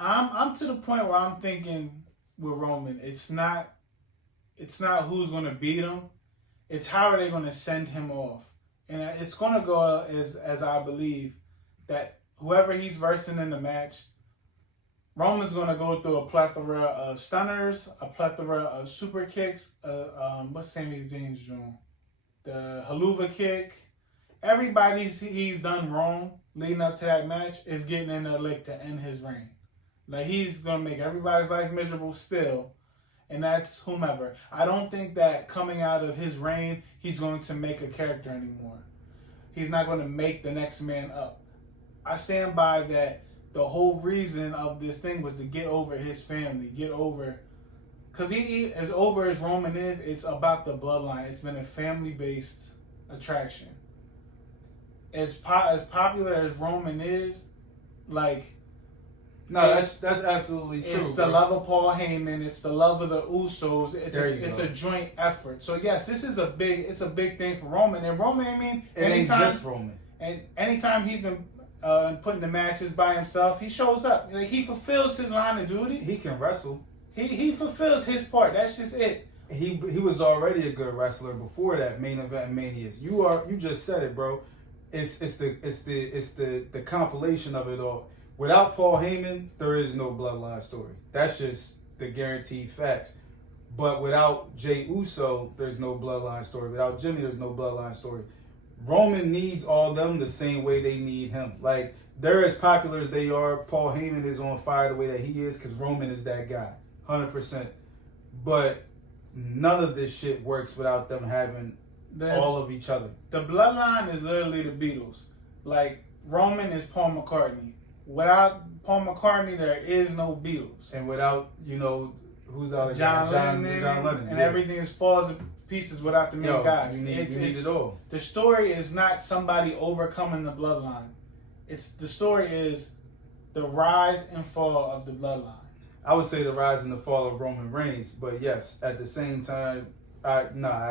I'm to the point where I'm thinking with Roman, it's not who's gonna beat him. It's how are they gonna send him off, and it's gonna go as I believe that whoever he's versing in the match, Roman's gonna go through a plethora of stunners, a plethora of super kicks. What's Sami Zayn's doing? The haluva kick. Everybody he's done wrong leading up to that match is getting in there lick to end his reign. Like he's gonna make everybody's life miserable still, and that's whomever. I don't think that coming out of his reign, he's going to make a character anymore. He's not going to make the next man up. I stand by that. The whole reason of this thing was to get over his family, get over, because he as over as Roman is, it's about the bloodline. It's been a family-based attraction. As popular as Roman is, like. No, that's absolutely true. It's the love of Paul Heyman. It's the love of the Usos. It's a joint effort. So yes, this is a big thing for Roman. And Roman, I mean, it ain't just Roman. And anytime he's been putting the matches by himself, he shows up. Like he fulfills his line of duty. He can wrestle. He fulfills his part. That's just it. He was already a good wrestler before that main event Manias. You just said it, bro. It's the compilation of it all. Without Paul Heyman, there is no bloodline story. That's just the guaranteed facts. But without Jey Uso, there's no bloodline story. Without Jimmy, there's no bloodline story. Roman needs all them the same way they need him. Like, they're as popular as they are. Paul Heyman is on fire the way that he is because Roman is that guy. 100%. But none of this shit works without them having all of each other. The bloodline is literally the Beatles. Like, Roman is Paul McCartney. Without Paul McCartney, there is no Beatles. And without, who's out John Lennon. And everything falls to pieces without the main guys. You need it all. The story is not somebody overcoming the bloodline. The story is the rise and fall of the bloodline. I would say the rise and the fall of Roman Reigns, but yes, at the same time, I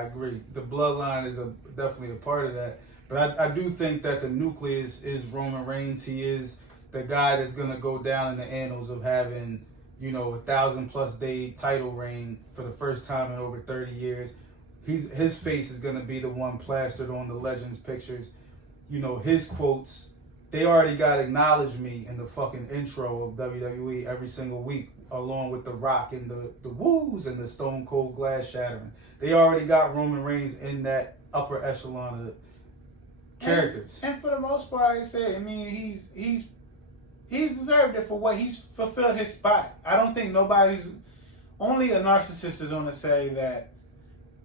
agree. The bloodline is definitely a part of that. But I do think that the nucleus is Roman Reigns. He is the guy that's going to go down in the annals of having, 1,000+ day title reign for the first time in over 30 years. His face is going to be the one plastered on the Legends pictures. His quotes, they already got "acknowledge me" in the fucking intro of WWE every single week, along with The Rock and the woos and the Stone Cold glass shattering. They already got Roman Reigns in that upper echelon of characters. And for the most part, like I say, I mean, he's deserved it for what he's fulfilled his spot. I don't think only a narcissist is going to say that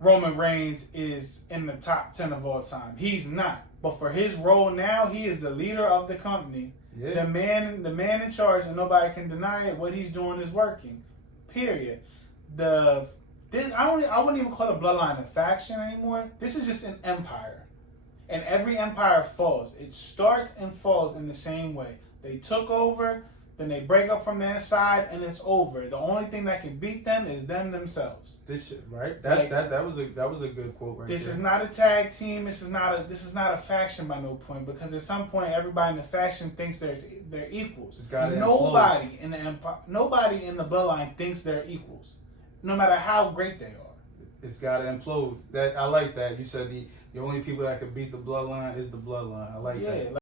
Roman Reigns is in the top 10 of all time. He's not. But for his role now, he is the leader of the company. Yeah. The man in charge, and nobody can deny it. What he's doing is working. Period. I wouldn't even call it a bloodline a faction anymore. This is just an empire. And every empire falls. It starts and falls in the same way. They took over, then they break up from their side, and it's over. The only thing that can beat them is them themselves. This shit, right? That was a good quote right This there. is not a tag team. This is not a faction by no point, because at some point everybody in the faction thinks they're equals. Nobody in the empire, nobody in the bloodline thinks they're equals, no matter how great they are. It's got to implode. I like that. You said the only people that could beat the bloodline is the bloodline. I like that.